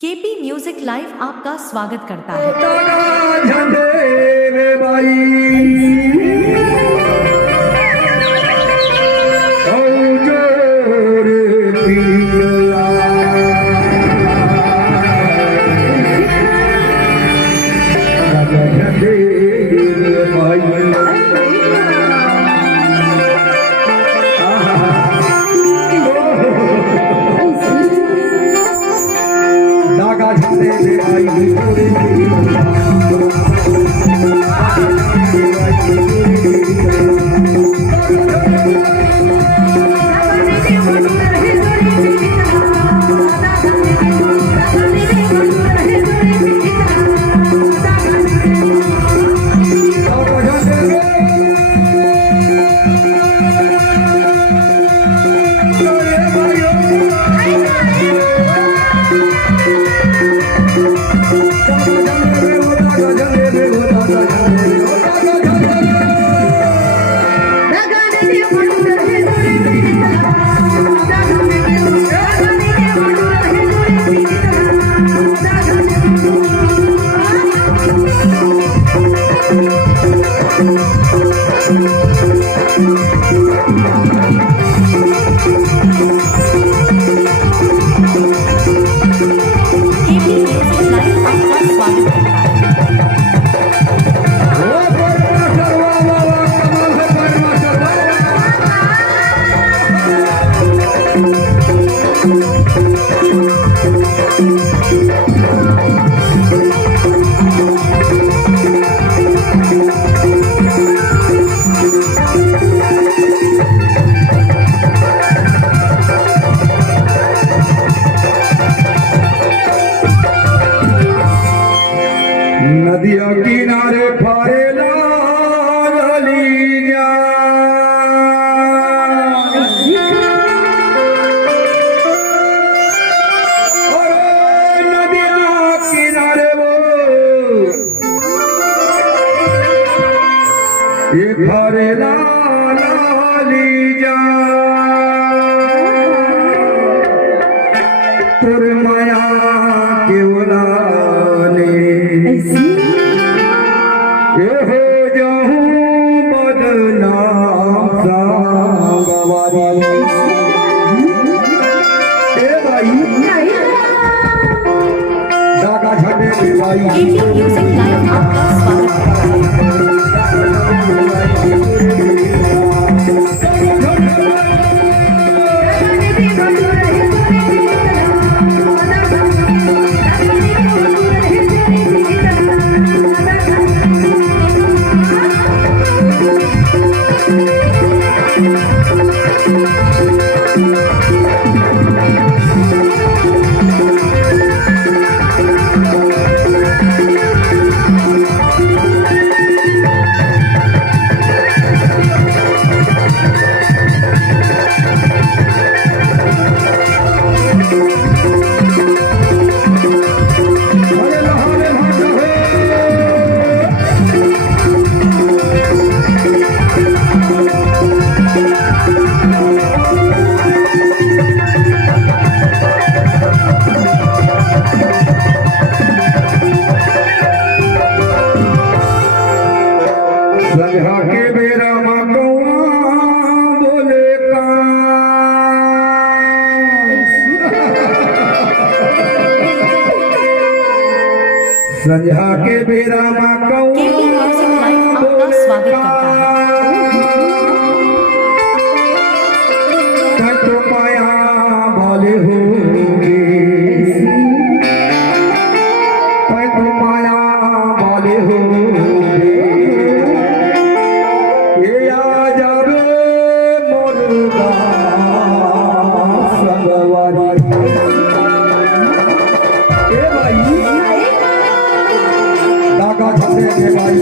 KP music live आपका स्वागत करता है। नदिया किनारे फरेला लिया नदिया किनारे वो ये फरेला लिया तुर माया के उलाने हो जाऊं बदनाम सांगवारी भाई दागा छड़े भाई केपी म्यूजिक लाइव आपका स्वागत करता संझा के बेरा मकवा बोले का संझा के बेरा मकवा केपी म्यूजिक लाइव आपका स्वागत करता है। तो माया बोले होंगे तो माया बोले होंगे भाई